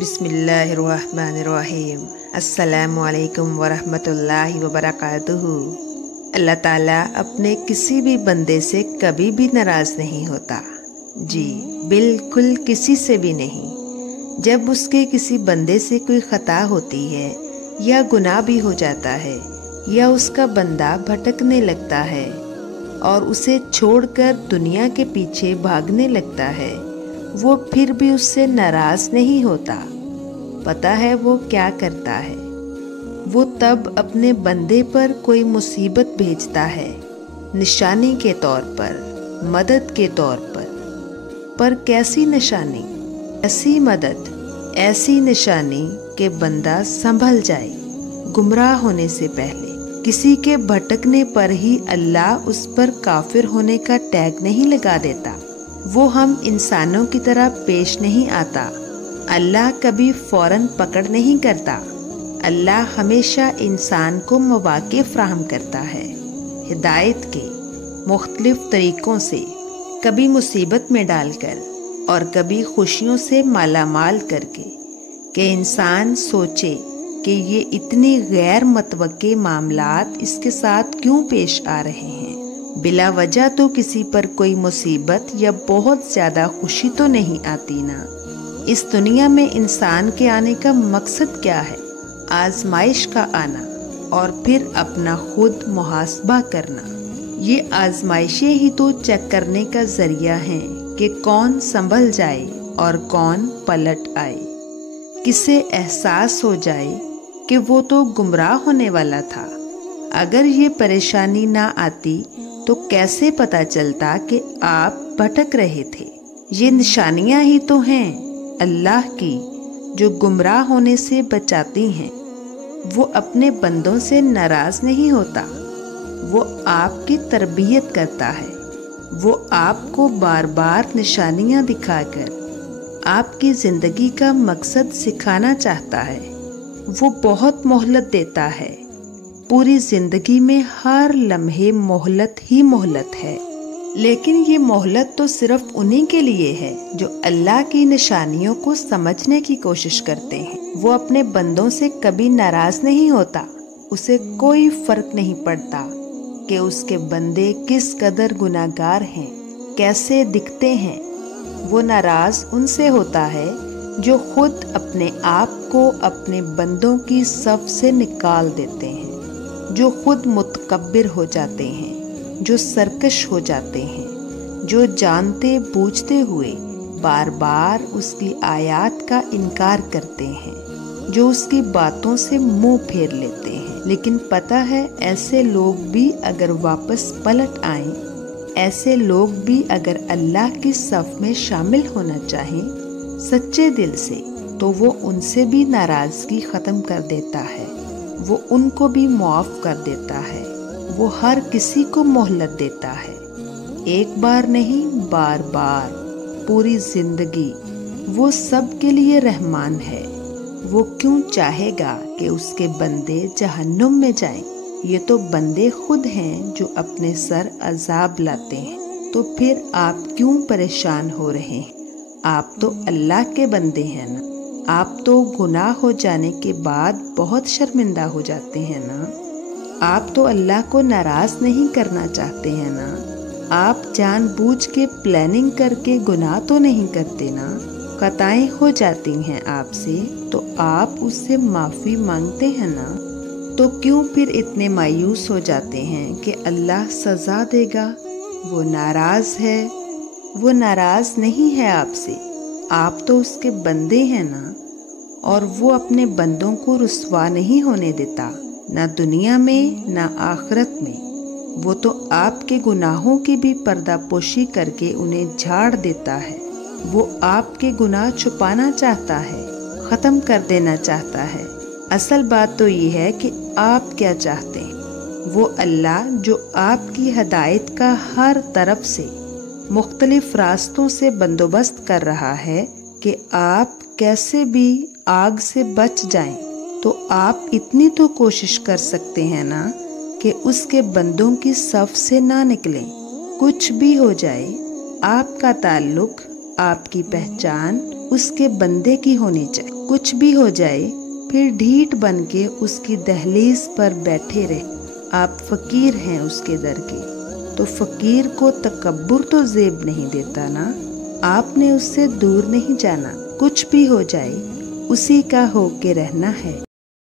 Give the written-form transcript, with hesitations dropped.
بسم اللہ الرحمن الرحیم۔ السلام علیکم ورحمۃ اللہ وبرکاتہ۔ اللہ تعالیٰ اپنے کسی بھی بندے سے کبھی بھی ناراض نہیں ہوتا، جی بالکل کسی سے بھی نہیں۔ جب اس کے کسی بندے سے کوئی خطا ہوتی ہے یا گناہ بھی ہو جاتا ہے یا اس کا بندہ بھٹکنے لگتا ہے اور اسے چھوڑ کر دنیا کے پیچھے بھاگنے لگتا ہے، وہ پھر بھی اس سے ناراض نہیں ہوتا۔ پتہ ہے وہ کیا کرتا ہے؟ وہ تب اپنے بندے پر کوئی مصیبت بھیجتا ہے، نشانی کے طور پر، مدد کے طور پر کیسی نشانی، ایسی مدد، ایسی نشانی کہ بندہ سنبھل جائے گمراہ ہونے سے پہلے۔ کسی کے بھٹکنے پر ہی اللہ اس پر کافر ہونے کا ٹیگ نہیں لگا دیتا۔ وہ ہم انسانوں کی طرح پیش نہیں آتا۔ اللہ کبھی فوراً پکڑ نہیں کرتا۔ اللہ ہمیشہ انسان کو مواقع فراہم کرتا ہے، ہدایت کے مختلف طریقوں سے، کبھی مصیبت میں ڈال کر اور کبھی خوشیوں سے مالا مال کر کے، کہ انسان سوچے کہ یہ اتنی غیر متوقع معاملات اس کے ساتھ کیوں پیش آ رہے ہیں۔ بلا وجہ تو کسی پر کوئی مصیبت یا بہت زیادہ خوشی تو نہیں آتی نا۔ اس دنیا میں انسان کے آنے کا مقصد کیا ہے؟ آزمائش کا آنا اور پھر اپنا خود محاسبہ کرنا۔ یہ آزمائشیں ہی تو چیک کرنے کا ذریعہ ہیں کہ کون سنبھل جائے اور کون پلٹ آئے، کسے احساس ہو جائے کہ وہ تو گمراہ ہونے والا تھا۔ اگر یہ پریشانی نہ آتی تو کیسے پتہ چلتا کہ آپ بھٹک رہے تھے؟ یہ نشانیاں ہی تو ہیں اللہ کی جو گمراہ ہونے سے بچاتی ہیں۔ وہ اپنے بندوں سے ناراض نہیں ہوتا، وہ آپ کی تربیت کرتا ہے۔ وہ آپ کو بار بار نشانیاں دکھا کر آپ کی زندگی کا مقصد سکھانا چاہتا ہے۔ وہ بہت مہلت دیتا ہے، پوری زندگی میں ہر لمحے مہلت ہی مہلت ہے۔ لیکن یہ مہلت تو صرف انہی کے لیے ہے جو اللہ کی نشانیوں کو سمجھنے کی کوشش کرتے ہیں۔ وہ اپنے بندوں سے کبھی ناراض نہیں ہوتا۔ اسے کوئی فرق نہیں پڑتا کہ اس کے بندے کس قدر گناہگار ہیں، کیسے دکھتے ہیں۔ وہ ناراض ان سے ہوتا ہے جو خود اپنے آپ کو اپنے بندوں کی صف سے نکال دیتے ہیں، جو خود متکبر ہو جاتے ہیں، جو سرکش ہو جاتے ہیں، جو جانتے بوجھتے ہوئے بار بار اس کی آیات کا انکار کرتے ہیں، جو اس کی باتوں سے منہ پھیر لیتے ہیں۔ لیکن پتہ ہے ایسے لوگ بھی اگر واپس پلٹ آئیں، ایسے لوگ بھی اگر اللہ کی صف میں شامل ہونا چاہیں سچے دل سے، تو وہ ان سے بھی ناراضگی ختم کر دیتا ہے، وہ ان کو بھی معاف کر دیتا ہے۔ وہ ہر کسی کو مہلت دیتا ہے، ایک بار نہیں بار بار، پوری زندگی۔ وہ سب کے لیے رحمان ہے۔ وہ کیوں چاہے گا کہ اس کے بندے جہنم میں جائیں؟ یہ تو بندے خود ہیں جو اپنے سر عذاب لاتے ہیں۔ تو پھر آپ کیوں پریشان ہو رہے ہیں؟ آپ تو اللہ کے بندے ہیں نا۔ آپ تو گناہ ہو جانے کے بعد بہت شرمندہ ہو جاتے ہیں نا۔ آپ تو اللہ کو ناراض نہیں کرنا چاہتے ہیں نا۔ آپ جان بوجھ کے پلاننگ کر کے گناہ تو نہیں کرتے نا۔ خطائیں ہو جاتی ہیں آپ سے تو آپ اس سے معافی مانگتے ہیں نا۔ تو کیوں پھر اتنے مایوس ہو جاتے ہیں کہ اللہ سزا دے گا؟ وہ ناراض ہے۔ وہ ناراض نہیں ہے آپ سے، آپ تو اس کے بندے ہیں نا، اور وہ اپنے بندوں کو رسوا نہیں ہونے دیتا، نہ دنیا میں نہ آخرت میں۔ وہ تو آپ کے گناہوں کی بھی پردہ پوشی کر کے انہیں جھاڑ دیتا ہے۔ وہ آپ کے گناہ چھپانا چاہتا ہے، ختم کر دینا چاہتا ہے۔ اصل بات تو یہ ہے کہ آپ کیا چاہتے ہیں۔ وہ اللہ جو آپ کی ہدایت کا ہر طرف سے مختلف راستوں سے بندوبست کر رہا ہے کہ آپ کیسے بھی آگ سے بچ جائیں، تو آپ اتنی تو کوشش کر سکتے ہیں نا کہ اس کے بندوں کی صف سے نہ نکلیں۔ کچھ بھی ہو جائے، آپ کا تعلق، آپ کی پہچان اس کے بندے کی ہونی چاہیے۔ کچھ بھی ہو جائے پھر ڈھیٹ بن کے اس کی دہلیز پر بیٹھے رہے۔ آپ فقیر ہیں اس کے در کے، تو فقیر کو تکبر تو زیب نہیں دیتا نا۔ آپ نے اس سے دور نہیں جانا، کچھ بھی ہو جائے اسی کا ہو کے رہنا ہے۔